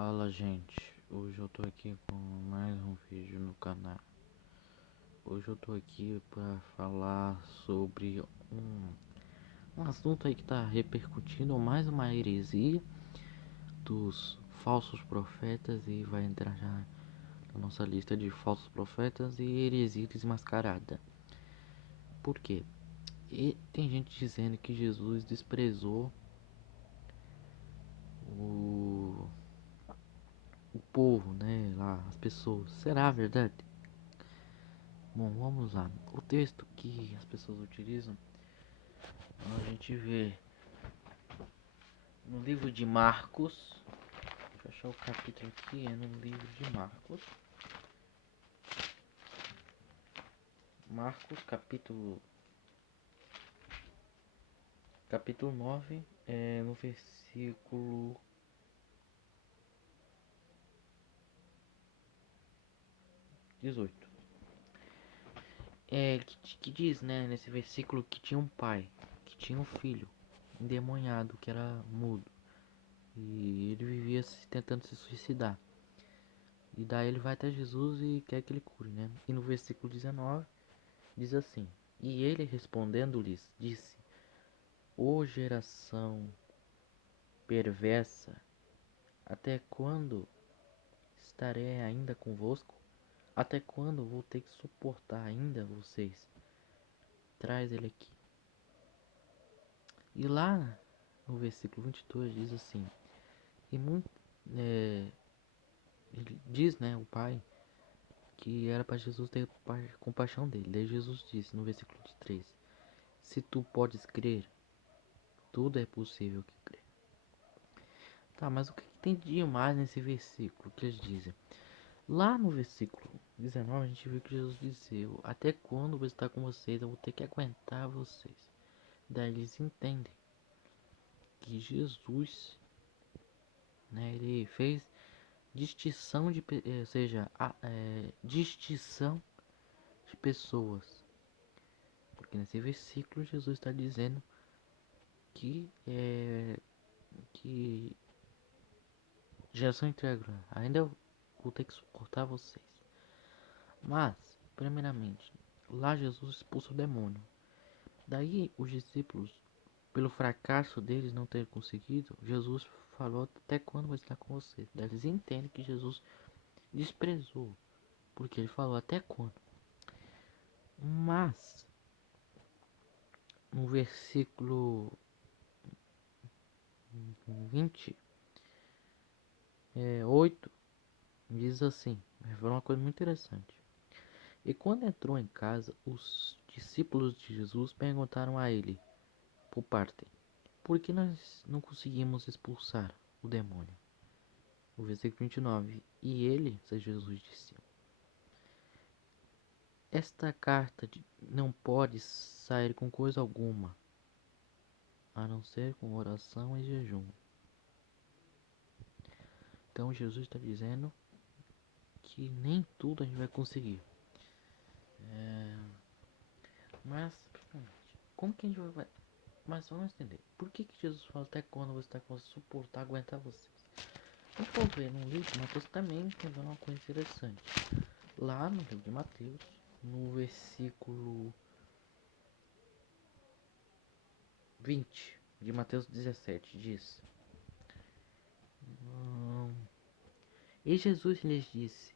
Fala, gente, hoje eu tô aqui com mais um vídeo no canal. Hoje eu tô aqui para falar sobre um assunto aí que tá repercutindo mais uma heresia dos falsos profetas e vai entrar já na nossa lista de falsos profetas e heresia desmascarada. Por quê? E tem gente dizendo que Jesus desprezou o povo, né, lá, as pessoas. Será verdade? Bom, vamos lá. O texto que as pessoas utilizam, a gente vê no livro de Marcos. Deixa eu achar o capítulo aqui, é no livro de Marcos. Marcos, capítulo 9, no versículo 18. Que diz, né, nesse versículo que tinha um pai, que tinha um filho endemoniado, que era mudo. E ele vivia tentando se suicidar. E daí ele vai até Jesus e quer que ele cure, né? E no versículo 19 diz assim: E ele respondendo-lhes disse: Ó geração perversa, até quando estarei ainda convosco? Até quando vou ter que suportar ainda vocês? Traz ele aqui. E lá no versículo 22 diz assim: E muito, ele diz, né, o pai, que era para Jesus ter compaixão dele. Daí Jesus disse no versículo 23: Se tu podes crer, tudo é possível que crê. Tá, mas o que tem de demais nesse versículo que eles dizem? Lá no versículo 19 a gente viu que Jesus disse: Até quando eu vou estar com vocês? Eu vou ter que aguentar vocês. Daí eles entendem que Jesus, né, ele fez distinção de, ou seja, distinção de pessoas. Porque nesse versículo Jesus está dizendo que geração incrédula, ainda eu vou ter que suportar vocês. Mas, primeiramente, lá Jesus expulsa o demônio. Daí os discípulos, pelo fracasso deles não ter conseguido, Jesus falou: Até quando vou estar com vocês? Daí eles entendem que Jesus desprezou, porque ele falou: Até quando? Mas, no versículo 28, diz assim: foi uma coisa muito interessante. E quando entrou em casa, os discípulos de Jesus perguntaram a ele, por parte: Por que nós não conseguimos expulsar o demônio? O versículo 29. E ele, se Jesus, disse: Esta carta não pode sair com coisa alguma, a não ser com oração e jejum. Então Jesus está dizendo que nem tudo a gente vai conseguir. Mas, como que a gente vai... Mas vamos entender. Por que Jesus fala até quando você está com suportar, aguentar vocês? A gente pode ver no livro de Mateus também entendendo uma coisa interessante. Lá no livro de Mateus, no versículo 20 de Mateus 17, diz: E Jesus lhes disse: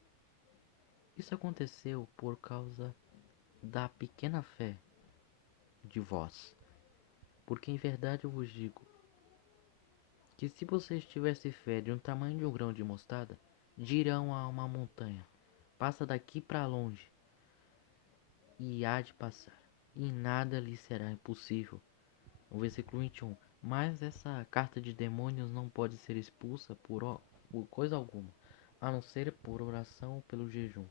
Isso aconteceu por causa da pequena fé de vós. Porque em verdade eu vos digo que se vocês tivessem fé de um tamanho de um grão de mostarda, dirão a uma montanha: Passa daqui para longe, e há de passar, e nada lhe será impossível. O versículo 21. Mas essa carta de demônios não pode ser expulsa por coisa alguma, a não ser por oração ou pelo jejum.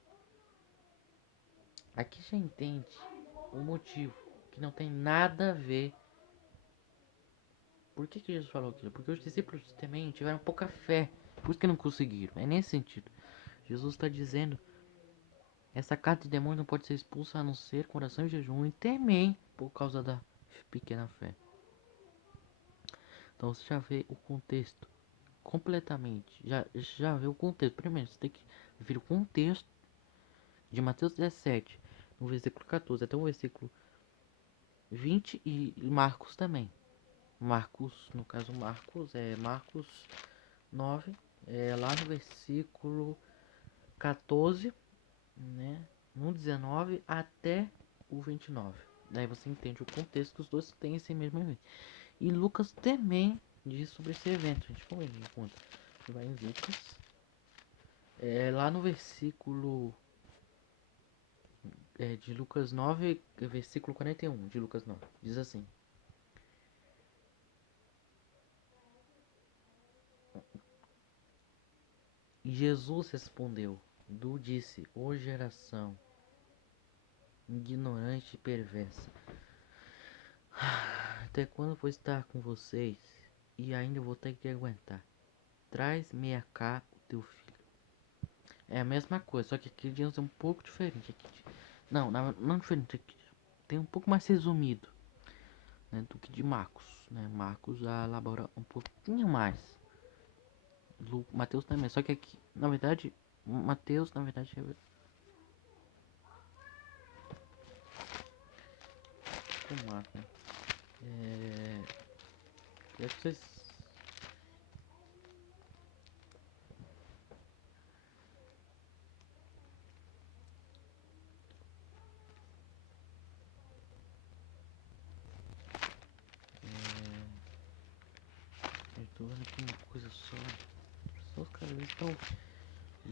Aqui já entende o motivo, que não tem nada a ver. Por que Jesus falou aquilo? Porque os discípulos também tiveram pouca fé, por isso que não conseguiram. É nesse sentido. Jesus está dizendo: essa carta de demônios não pode ser expulsa a não ser com oração e jejum, e também por causa da pequena fé. Então você já vê o contexto. completamente, já vê o contexto. Primeiro, você tem que ver o contexto de Mateus 17, no versículo 14 até o versículo 20 e Marcos também. Marcos, no caso Marcos, é Marcos 9, lá no versículo 14, né, no 19 até o 29. Daí você entende o contexto que os dois têm esse mesmo evento. E Lucas também diz sobre esse evento. A gente como ele encontra. Vai em Lucas, lá no versículo de Lucas 9, versículo 41 de Lucas 9. Diz assim: E Jesus respondeu, disse, ó geração ignorante e perversa, até quando vou estar com vocês e ainda vou ter que aguentar? Traz-me cá o teu filho. É a mesma coisa, só que aqui diz um pouco diferente. Aqui, não diferente, aqui, tem um pouco mais resumido, né, do que de Marcos. Né? Marcos já elabora um pouquinho mais. Mateus também, só que aqui, na verdade, Mateus, na verdade, é Marcos, né? Deve ser. Eu tô vendo aqui uma coisa só. As pessoas, cara, eles estão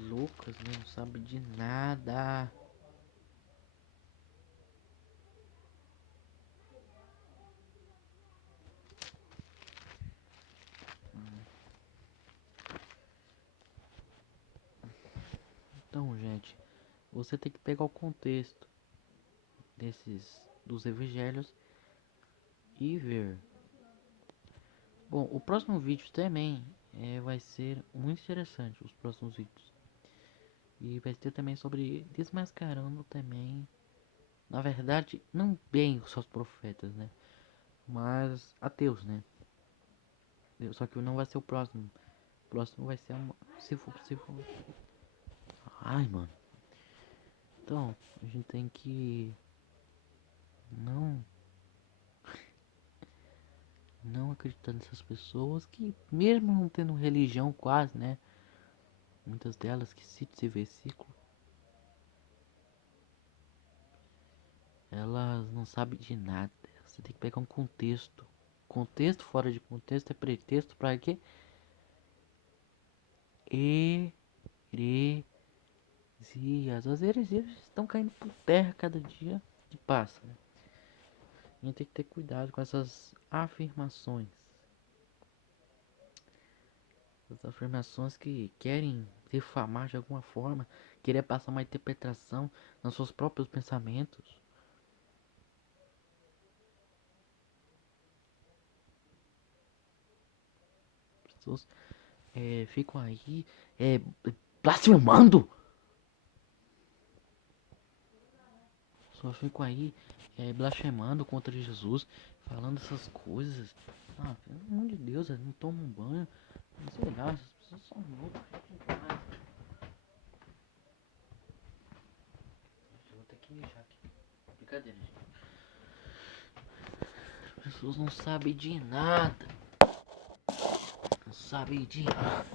loucas, né? Não sabem de nada. Então, gente, você tem que pegar o contexto dos evangelhos e ver. Bom, o próximo vídeo também vai ser muito interessante, os próximos vídeos. E vai ter também sobre desmascarando também, na verdade, não bem os seus profetas, né? Mas ateus, né? Só que não vai ser o próximo. O próximo vai ser se for. Ai, mano. Então, a gente tem que não não acreditar nessas pessoas que mesmo não tendo religião quase, né? Muitas delas que citam esse versículo, elas não sabem de nada. Você tem que pegar um contexto. Contexto fora de contexto é pretexto para quê? Heresias. As heresias estão caindo por terra cada dia que passa, né? A gente tem que ter cuidado com essas afirmações. As afirmações que querem difamar de alguma forma, querer passar uma interpretação nos seus próprios pensamentos. As pessoas ficam aí blasfemando. Só ficam aí blasfemando contra Jesus, falando essas coisas. Ah, pelo amor de Deus, eles não tomam banho. Sei lá, essas pessoas são loucas demais. Eu vou ter que mijar aqui. Brincadeira, gente. As pessoas não sabem de nada. Não sabem de nada.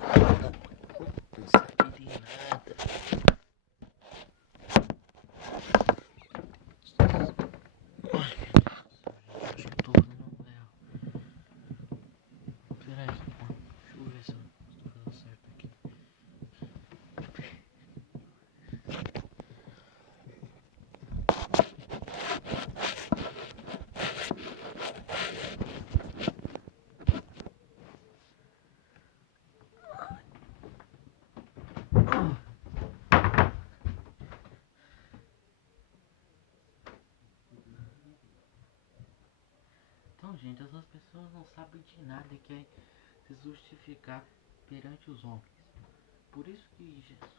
Não sabem de nada. Ai, meu Deus. Acho que eu tô fazendo. Pera aí, deixa eu ver se eu estou fazendo certo aqui. Então, gente, essas pessoas não sabem de nada e querem se justificar perante os homens. Por isso que Jesus,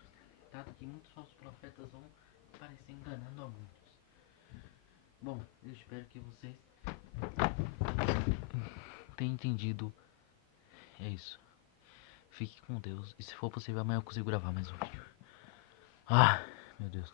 dado que muitos falsos profetas vão aparecer enganando a muitos. Bom, eu espero que vocês tenham entendido. É isso. Fique com Deus. E se for possível, amanhã eu consigo gravar mais um vídeo. Ah, meu Deus.